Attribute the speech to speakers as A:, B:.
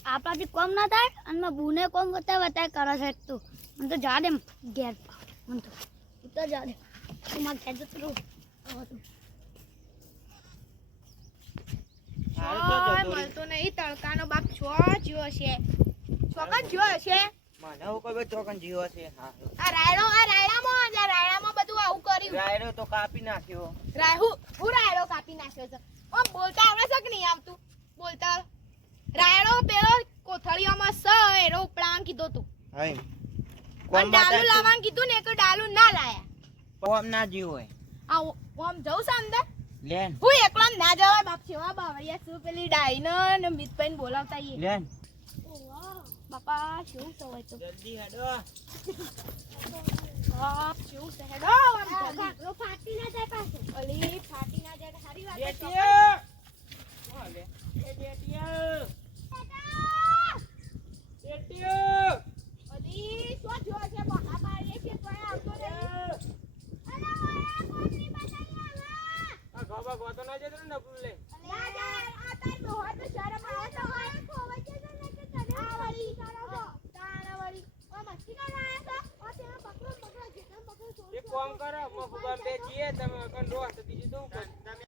A: આપણાથી કોમ ના થાય અને મેં બુને કોમ વતાય કરે છે તું મને તો જા દે ઘેર મને તો તું તો જા દે તું મારે ઘેર જતું રહું
B: મળતો નહીં તડકાનો બાપ છો જ્યો છે ચોકન જ્યો હશે
C: મને હું કોઈ ચોકન જીવો છે હા
B: આ રાયડામાં બધું આવું કર્યું
C: રાયડો તો કાપી નાખ્યો
B: હું રાયડો કાપી નાખ્યો છે ઓમ બોલતા આવડે છે કે નહીં આવતું બોલતા રાયડો પેલો કોથળીઓમાં સ એરો ઉપડાવાનું કીધું તું
C: હાય
B: પણ ડાલુ લાવવાનું કીધું ને કે ડાલુ ના લાયા
C: કોમ ના જીવ હોય
B: આ ઓમ જવું છે અંદર
C: લેન
B: હું એકલો ના જવાય બાપ સેવા બાવળિયા શું પેલી ડાઈનો ને મિતભાઈ બોલાવતા ઈ
C: લેન
B: બાપા શું સવાય તો
C: જલ્દી હેડો
B: બાપ શું છે હેડો રો ફાટી ના જાય પાછો અલી ફાટી ના જાય સારી વાત છે
C: ઓલે એ બેટીઓ
B: અલી શું જો છે બહા બારી છે તો આવતો નહીં અલા ઓય કોની બતાઈ આવા
C: આ ગોબા ગોતો ના જતો ને નબળું લે
B: ના જાય આ તાર બહા તો શરમ આવે તો હોય ખોવાઈ જશે ને કે તને આ વળી તારા વળી ઓ મસ્તી કરવા આયા છો ઓ ત્યાં પકડો જેટલા પકડો
C: એક કામ કરો મફુબા બે જીએ તમે કન રોસ બીજું શું કર